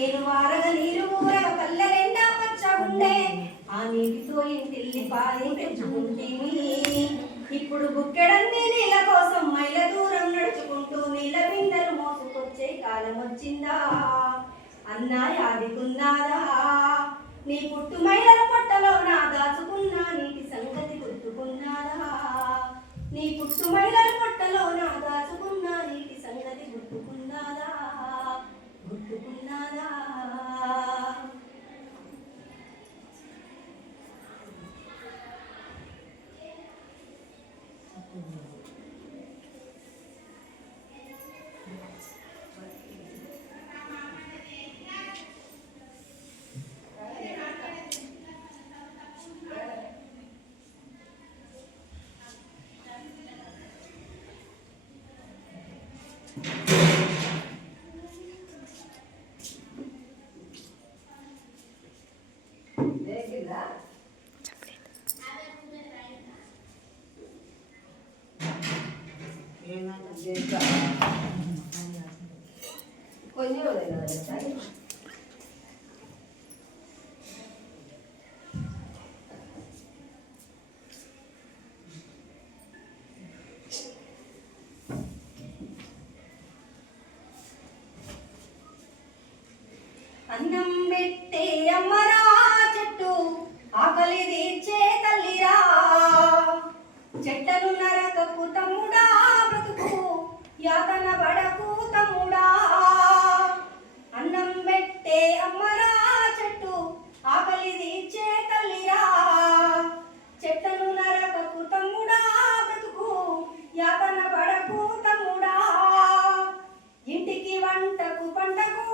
సేను వారగ నీరు ఊరగ పల్లె నిండా పచ్చగుండే ఆ నీటితో ఇంటిల్లి పాలి పెంచుకుంటేమి ఇప్పుడు బుక్కెడన్ని నీళ్ళ కోసం మైల దూరం నడుచుకుంటూ నీళ్ళ బిందెలు మోసుకొచ్చే కాలం వచ్చిందా అన్నా యాదికున్నారా నీ పుట్టు మైలల పొట్టలో నా దాచుకున్న నీటి సంగతి గుర్తుకున్నారా నీ పుట్టు మైలల పొట్టలో నా దాచుకున్న నీటి సంగతి గుర్తుకున్నారా గుర్తుకున్నారా అన్నం పెట్టే అమ్మరా చెట్టు ఆకలి తీర్చే తల్లిరా చెట్టను నరకకు తమ్ముడా బ్రతుకు యాతన పడకు తమ్ముడా అన్నం పెట్టే అమ్మరా చెట్టు ఆకలి తీర్చే తల్లిరా చెట్టను నరకకు తమ్ముడా బ్రతుకు యాతన పడకు తమ్ముడా ఇంటికి వంటకు పంటకు